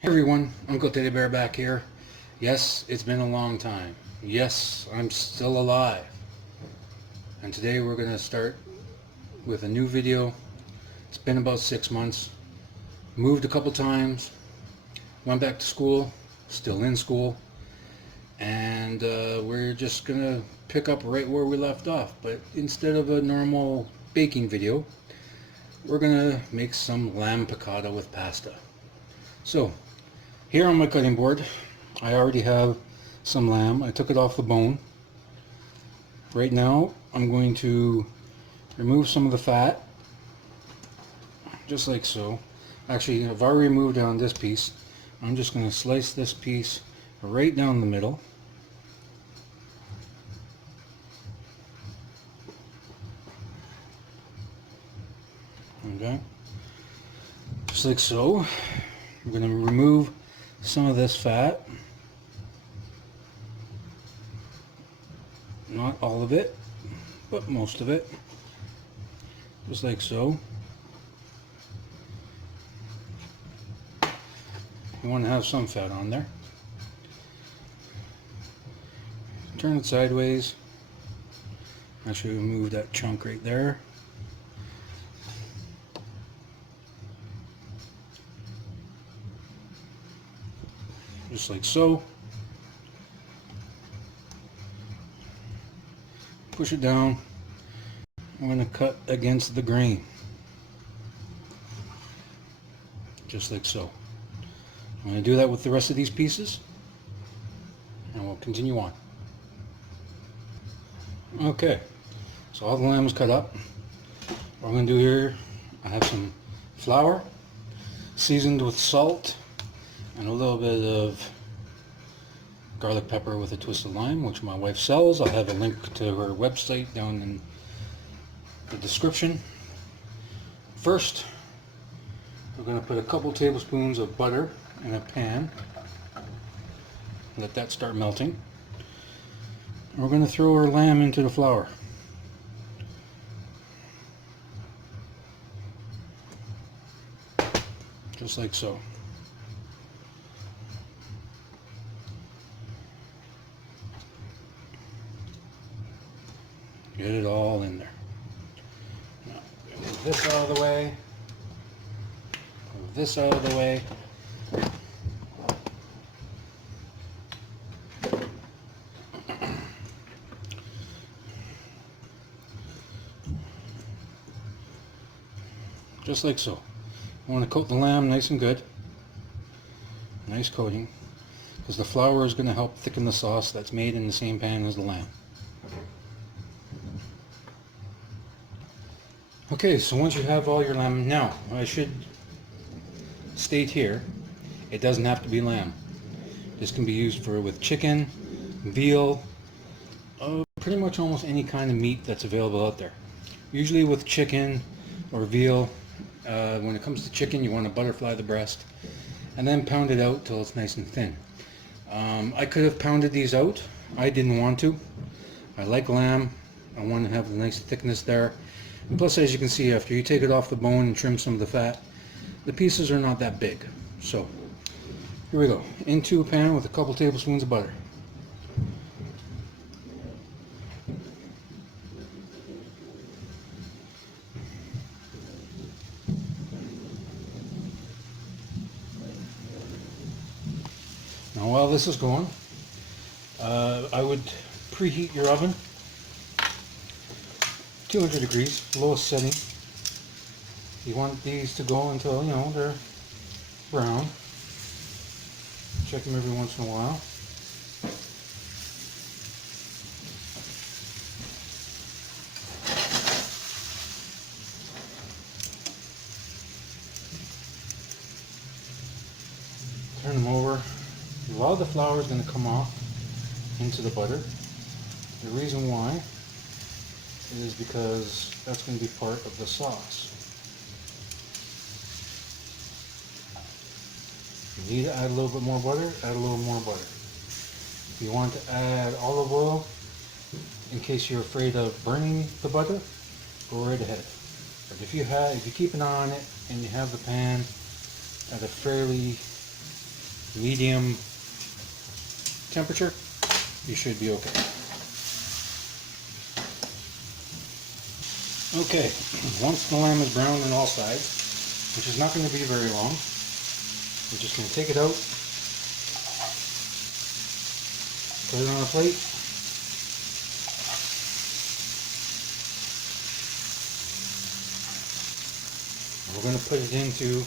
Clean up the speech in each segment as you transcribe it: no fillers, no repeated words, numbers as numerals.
Hey everyone, Uncle Teddybear back here. Yes, it's been a long time. Yes, I'm still alive. And today we're going to start with a new video. It's been about 6 months. Moved a couple times. Went back to school. Still in school. And we're just going to pick up right where we left off. But instead of a normal baking video, we're going to make some lamb piccata with pasta. So, here on my cutting board, I already have some lamb. I took it off the bone. Right now, I'm going to remove some of the fat, just like so. Actually, I've already removed on this piece. I'm just going to slice this piece right down the middle. Okay, just like so. I'm going to remove some of this fat. Not all of it, but most of it. Just like so. You want to have some fat on there. Turn it sideways. Actually remove that chunk right there. Just like so. Push it down. I'm going to cut against the grain. Just like so. I'm going to do that with the rest of these pieces. And we'll continue on. Okay. So all the lamb is cut up. What I'm going to do here, I have some flour seasoned with salt and a little bit of garlic pepper with a twist of lime, which my wife sells. I'll have a link to her website down in the description. First, we're going to put a couple tablespoons of butter in a pan. Let that start melting. And we're going to throw our lamb into the flour. Just like so. Get it all in there. Now, move this out of the way. Move this out of the way. Just like so. I want to coat the lamb nice and good. Nice coating. Because the flour is going to help thicken the sauce that's made in the same pan as the lamb. Okay, so once you have all your lamb, now I should state here, it doesn't have to be lamb. This can be used with chicken, veal, pretty much almost any kind of meat that's available out there. Usually with chicken or veal, when it comes to chicken, you want to butterfly the breast and then pound it out till it's nice and thin. I could have pounded these out. I didn't want to. I like lamb. I want to have a nice thickness there. And plus, as you can see, after you take it off the bone and trim some of the fat, the pieces are not that big. So, here we go. Into a pan with a couple tablespoons of butter. Now while this is going, I would preheat your oven, 200 degrees, lowest setting. You want these to go until, they're brown. Check them every once in a while. Turn them over. A lot of the flour is going to come off into the butter. The reason why is because that's going to be part of the sauce. If you need to add a little bit more butter, add a little more butter. If you want to add olive oil, in case you're afraid of burning the butter, go right ahead. But if you keep an eye on it and you have the pan at a fairly medium temperature, you should be okay. Okay, once the lamb is browned on all sides, which is not going to be very long, we're just going to take it out, put it on a plate, and we're going to put it into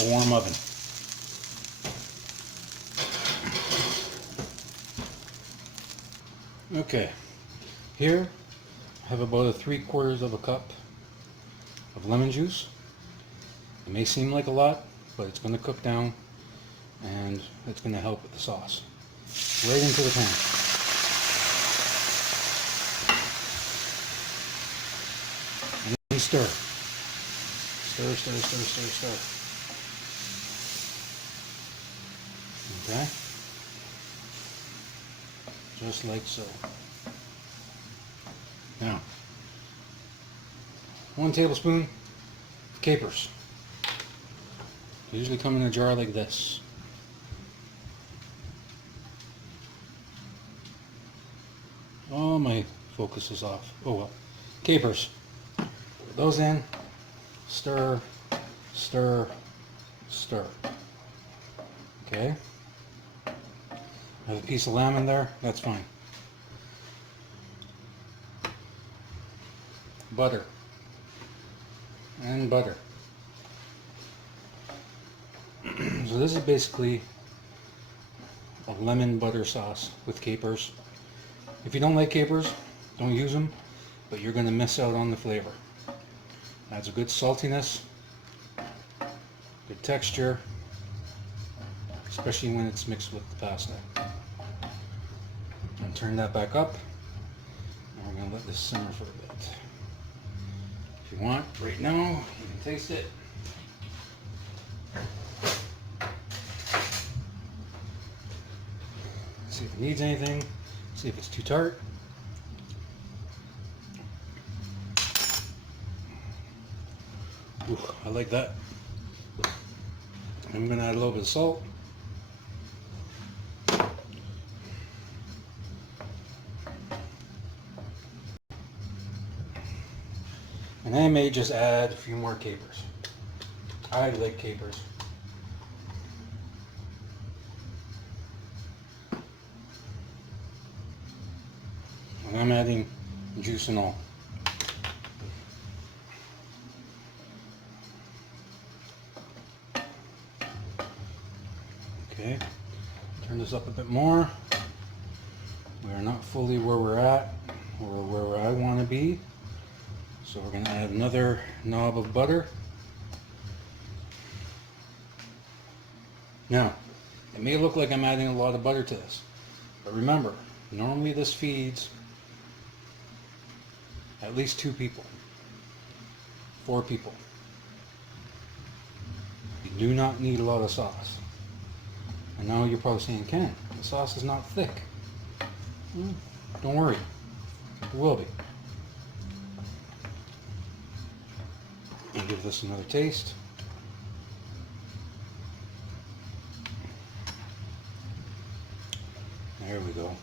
a warm oven. Okay, here I have about 3/4 of a cup of lemon juice. It may seem like a lot, but it's going to cook down and it's going to help with the sauce. Right into the pan. And then stir. Stir, stir, stir, stir, stir. Okay? Just like so. Now, 1 tablespoon of capers. They usually come in a jar like this. Oh, my focus is off. Oh well. Capers. Put those in. Stir, stir, stir. Okay. Have a piece of lamb in there. That's fine. Butter. And butter. So this is basically a lemon butter sauce with capers. If you don't like capers, don't use them, but you're going to miss out on the flavor. Adds a good saltiness, good texture, especially when it's mixed with the pasta. And turn that back up, and we're going to let this simmer for a bit. If you want, right now, you can taste it. See if it needs anything, see if it's too tart. Ooh, I like that. I'm going to add a little bit of salt. And I may just add a few more capers. I like capers. And I'm adding juice and all. Okay, turn this up a bit more. We are not fully where we're at or where I want to be. So we're going to add another knob of butter. Now, it may look like I'm adding a lot of butter to this, but remember, normally this feeds at least 2 people, 4 people. You do not need a lot of sauce. And now you're probably saying, Ken, the sauce is not thick. Don't worry, it will be. And give this another taste. There we go.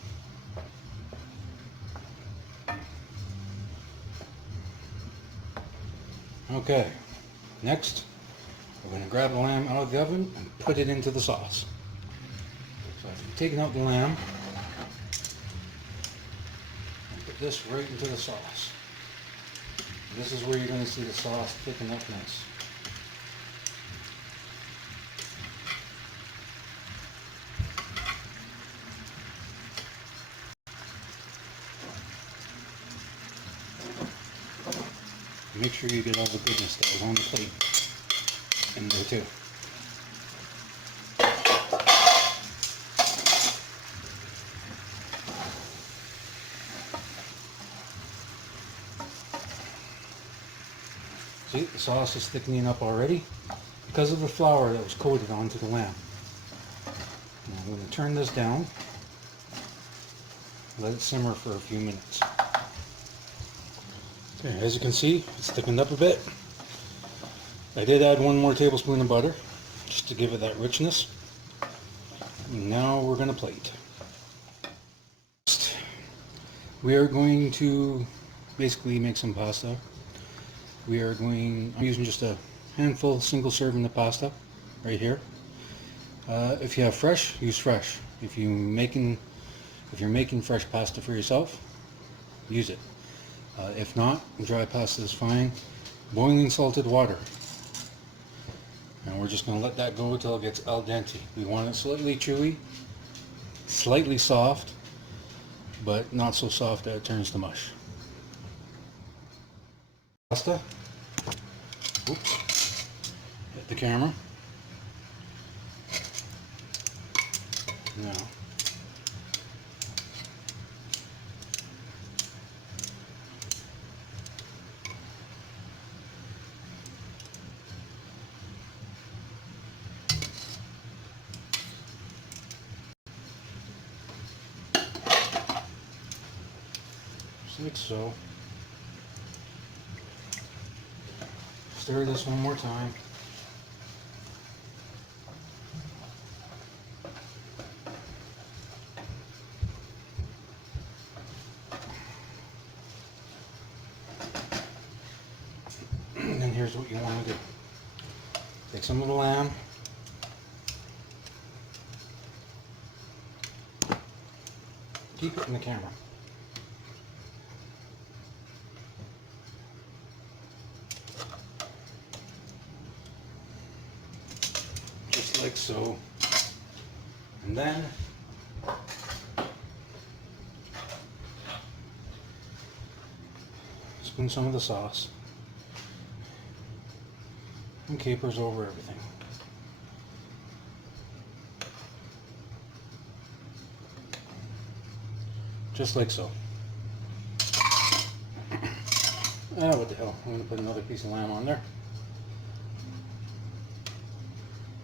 Okay, next we're going to grab the lamb out of the oven and put it into the sauce. So I've taken out the lamb and put this right into the sauce. This is where you're going to see the sauce thicken up nice. Make sure you get all the goodness that was on the plate in there too. See, the sauce is thickening up already because of the flour that was coated onto the lamb. Now I'm going to turn this down, let it simmer for a few minutes. Okay, as you can see, it's thickened up a bit. I did add 1 more tablespoon of butter just to give it that richness. Now we're going to plate. We are going to basically make some pasta. I'm using just a handful, single serving of pasta right here. If you have fresh, use fresh. If you're making fresh pasta for yourself, use it. If not, dry pasta is fine. Boiling salted water. And we're just going to let that go until it gets al dente. We want it slightly chewy, slightly soft, but not so soft that it turns to mush. Pasta. Oops. Hit the camera. Now. Just like so. Stir this one more time. And then here's what you want to do. Take some of the lamb. Keep it in the camera. Just like so. And then spoon some of the sauce and capers over everything. Just like so. What the hell? I'm going to put another piece of lamb on there.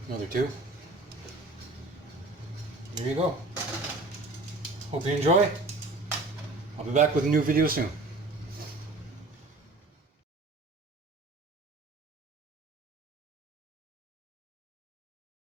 Another two. There you go. Hope you enjoy. I'll be back with a new video soon.